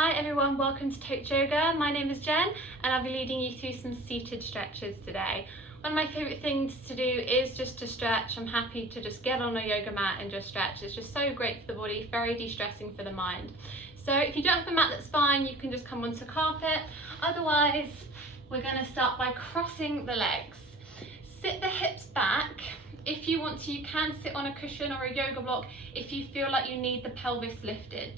Hi everyone, welcome to Totes Yoga. My name is Jen and I'll be leading you through some seated stretches today. One of my favourite things to do is just to stretch. I'm happy to just get on a yoga mat and just stretch. It's just so great for the body, very de-stressing for the mind. So if you don't have a mat that's fine, you can just come onto carpet. Otherwise, we're going to start by crossing the legs. Sit the hips back. If you want to, you can sit on a cushion or a yoga block if you feel like you need the pelvis lifted.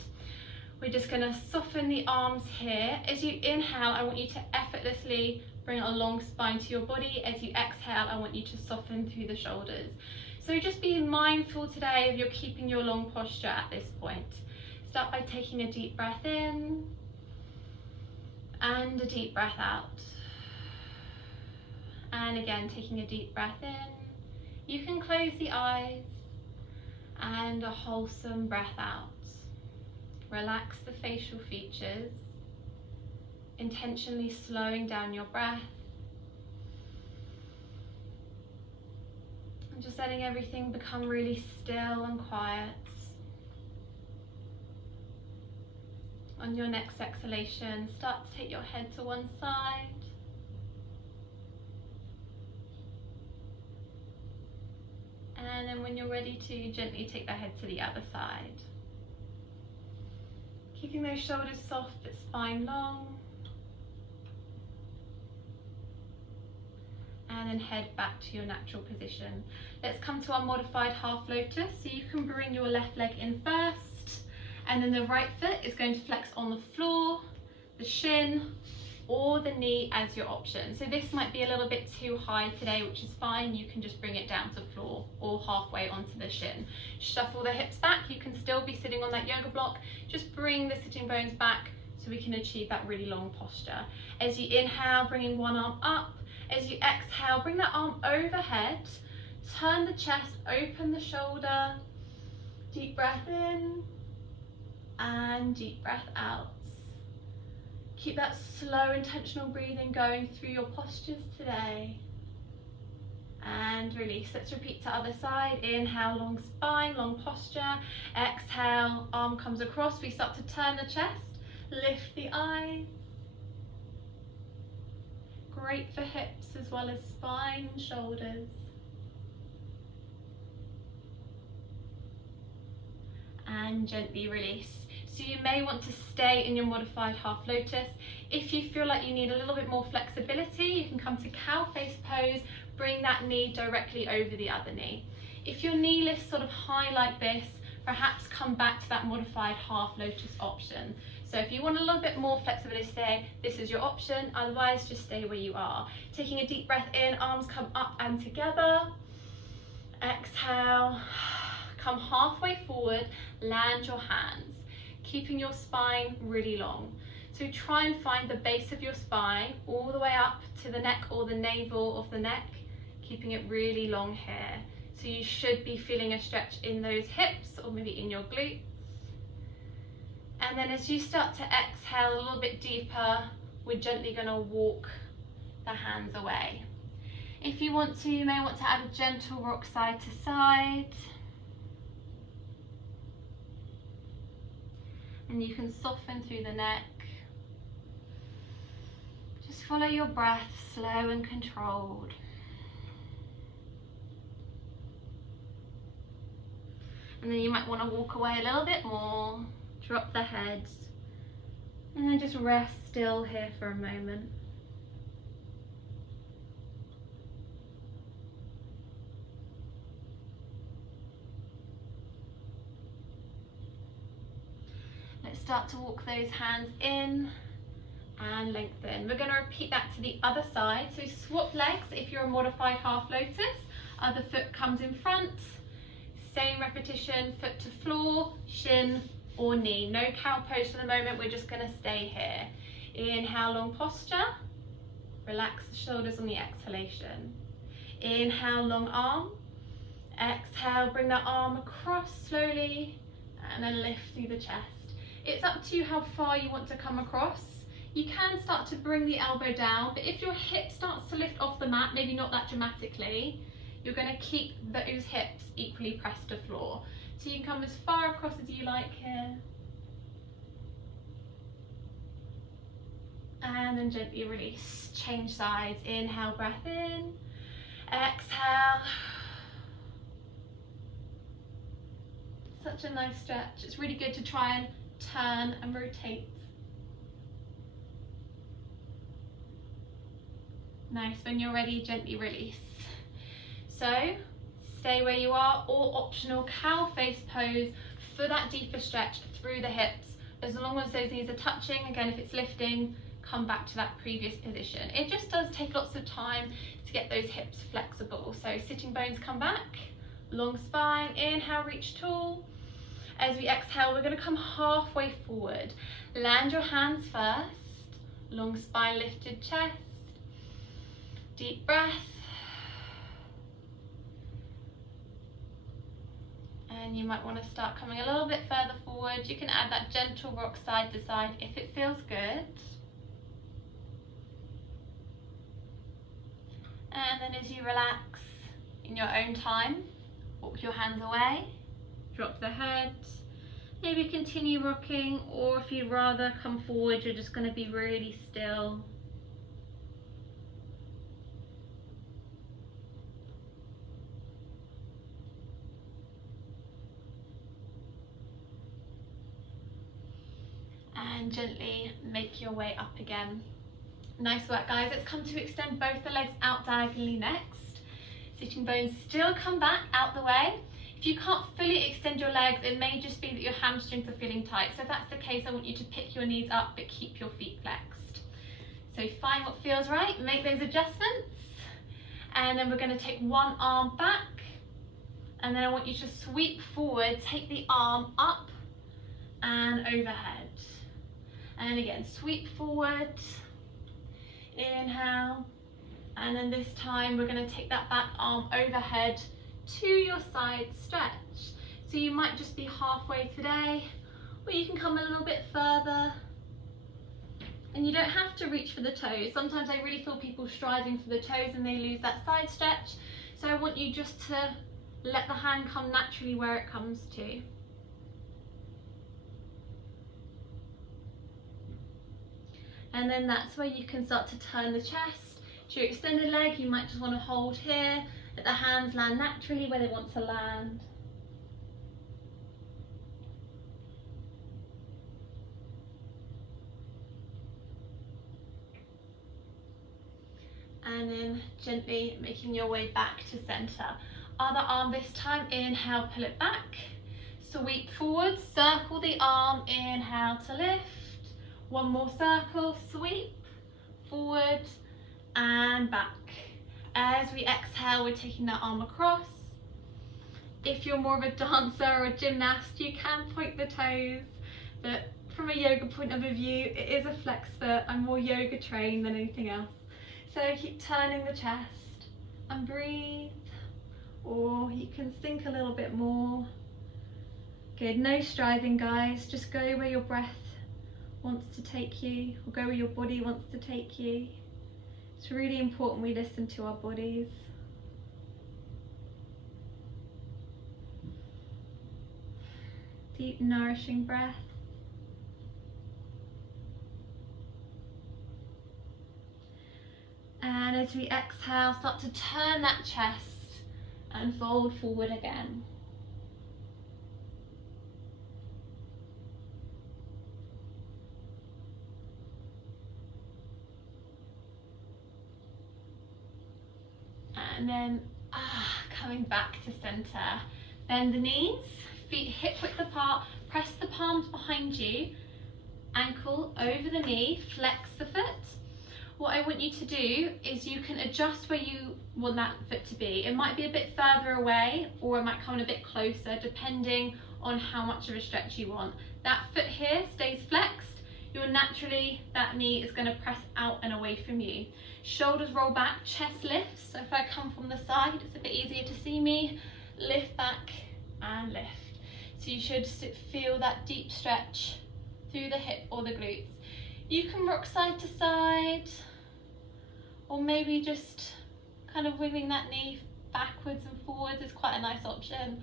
We're just going to soften the arms here. As you inhale, I want you to effortlessly bring a long spine to your body. As you exhale, I want you to soften through the shoulders. So just be mindful today of you're keeping your long posture at this point. Start by taking a deep breath in and a deep breath out. And again, taking a deep breath in. You can close the eyes and a wholesome breath out. Relax the facial features, intentionally slowing down your breath. And just letting everything become really still and quiet. On your next exhalation, start to take your head to one side. And then when you're ready to, gently take the head to the other side. Keeping those shoulders soft but spine long. And then head back to your natural position. Let's come to our modified half lotus. So you can bring your left leg in first, and then the right foot is going to flex on the floor, the shin, or the knee as your option. So this might be a little bit too high today, which is fine. You can just bring it down to floor or halfway onto the shin. Shuffle the hips back. You can still be sitting on that yoga block. Just bring the sitting bones back so we can achieve that really long posture. As you inhale, bringing one arm up. As you exhale, bring that arm overhead. Turn the chest, open the shoulder. Deep breath in and deep breath out. Keep that slow, intentional breathing going through your postures today. And release. Let's repeat to other side. Inhale, long spine, long posture. Exhale, arm comes across. We start to turn the chest, lift the eyes. Great for hips as well as spine and shoulders. And gently release. So you may want to stay in your modified half lotus. If you feel like you need a little bit more flexibility, you can come to cow face pose, bring that knee directly over the other knee. If your knee lifts sort of high like this, perhaps come back to that modified half lotus option. So if you want a little bit more flexibility today, this is your option. Otherwise, just stay where you are. Taking a deep breath in, arms come up and together. Exhale, come halfway forward, land your hands. Keeping your spine really long. So try and find the base of your spine all the way up to the neck or the navel of the neck, keeping it really long here. So you should be feeling a stretch in those hips or maybe in your glutes. And then as you start to exhale a little bit deeper, we're gently going to walk the hands away. If you want to, you may want to add a gentle rock side to side. And you can soften through the neck. Just follow your breath, slow and controlled. And then you might want to walk away a little bit more, drop the head, and then just rest still here for a moment. Let's start to walk those hands in and lengthen. We're going to repeat that to the other side. So swap legs if you're a modified half lotus. Other foot comes in front. Same repetition, foot to floor, shin or knee. No cow pose for the moment, we're just going to stay here. Inhale, long posture. Relax the shoulders on the exhalation. Inhale, long arm. Exhale, bring that arm across slowly and then lift through the chest. It's up to you how far you want to come across. You can start to bring the elbow down, but if your hip starts to lift off the mat, maybe not that dramatically, you're going to keep those hips equally pressed to floor. So you can come as far across as you like here. and then gently release. Change sides. Inhale, breath in. Exhale. Such a nice stretch. It's really good to try and turn and rotate. Nice. When you're ready, gently release. So stay where you are, or optional cow face pose for that deeper stretch through the hips. As long as those knees are touching, again, if it's lifting, come back to that previous position. It just does take lots of time to get those hips flexible. So sitting bones come back, long spine, inhale, reach tall. As we exhale, we're going to come halfway forward. Land your hands first, long spine, lifted chest, deep breath. And you might want to start coming a little bit further forward. You can add that gentle rock side to side if it feels good. And then as you relax in your own time, walk your hands away, drop the head, maybe continue rocking, or if you'd rather come forward, you're just going to be really still. And gently make your way up again. Nice work, guys. Let's come to extend both the legs out diagonally next. Sitting bones still come back out the way. If you can't fully extend your legs, it may just be that your hamstrings are feeling tight. So if that's the case, I want you to pick your knees up but keep your feet flexed. So find what feels right, make those adjustments. And then we're going to take one arm back. And then I want you to sweep forward, take the arm up and overhead. And again, sweep forward, inhale, and then this time we're going to take that back arm overhead to your side stretch. So you might just be halfway today, or you can come a little bit further. And you don't have to reach for the toes. Sometimes I really feel people striving for the toes and they lose that side stretch. So I want you just to let the hand come naturally where it comes to. And then that's where you can start to turn the chest. To your extended leg, you might just want to hold here, let the hands land naturally where they want to land. And then gently making your way back to center. Other arm this time, inhale, pull it back. Sweep forward, circle the arm, inhale to lift. One more circle, sweep, forward and back. As we exhale, we're taking that arm across. If you're more of a dancer or a gymnast, you can point the toes, but from a yoga point of view, it is a flex foot. I'm more yoga trained than anything else. So keep turning the chest and breathe, or you can sink a little bit more. Good, no striving, guys, just go where your breath wants to take you, or go where your body wants to take you. It's really important we listen to our bodies. Deep, nourishing breath. And as we exhale, start to turn that chest and fold forward again. And then coming back to center. Bend the knees, feet hip width apart, press the palms behind you, ankle over the knee, flex the foot. What I want you to do is you can adjust where you want that foot to be. It might be a bit further away, or it might come in a bit closer, depending on how much of a stretch you want. That foot here stays flexed. Naturally, that knee is going to press out and away from you. Shoulders roll back, chest lifts. So if I come from the side, it's a bit easier to see me. Lift back and lift. So you should feel that deep stretch through the hip or the glutes. You can rock side to side, or maybe just kind of wiggling that knee backwards and forwards is quite a nice option.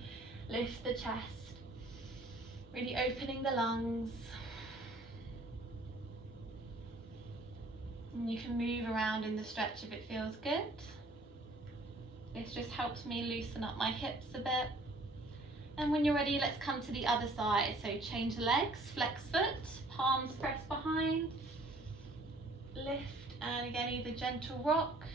Lift the chest, really opening the lungs. And you can move around in the stretch if it feels good. This just helps me loosen up my hips a bit. And when you're ready, let's come to the other side. So change the legs, flex foot, palms press behind, lift, and again either gentle rock.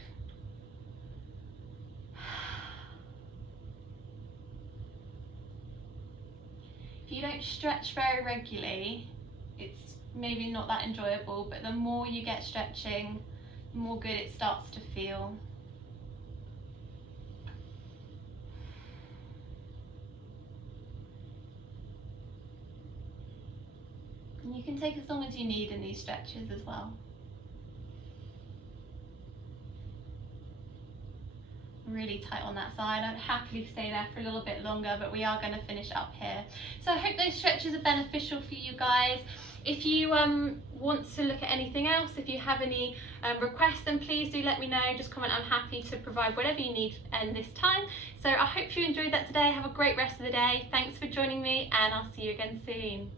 If you don't stretch very regularly, it's maybe not that enjoyable, but the more you get stretching, the more good it starts to feel. And you can take as long as you need in these stretches as well. Really tight on that side. I'd happily stay there for a little bit longer, but we are going to finish up here. So I hope those stretches are beneficial for you guys. If you want to look at anything else, if you have any requests, then please do let me know. Just comment. I'm happy to provide whatever you need in this time. So I hope you enjoyed that today. Have a great rest of the day. Thanks for joining me, and I'll see you again soon.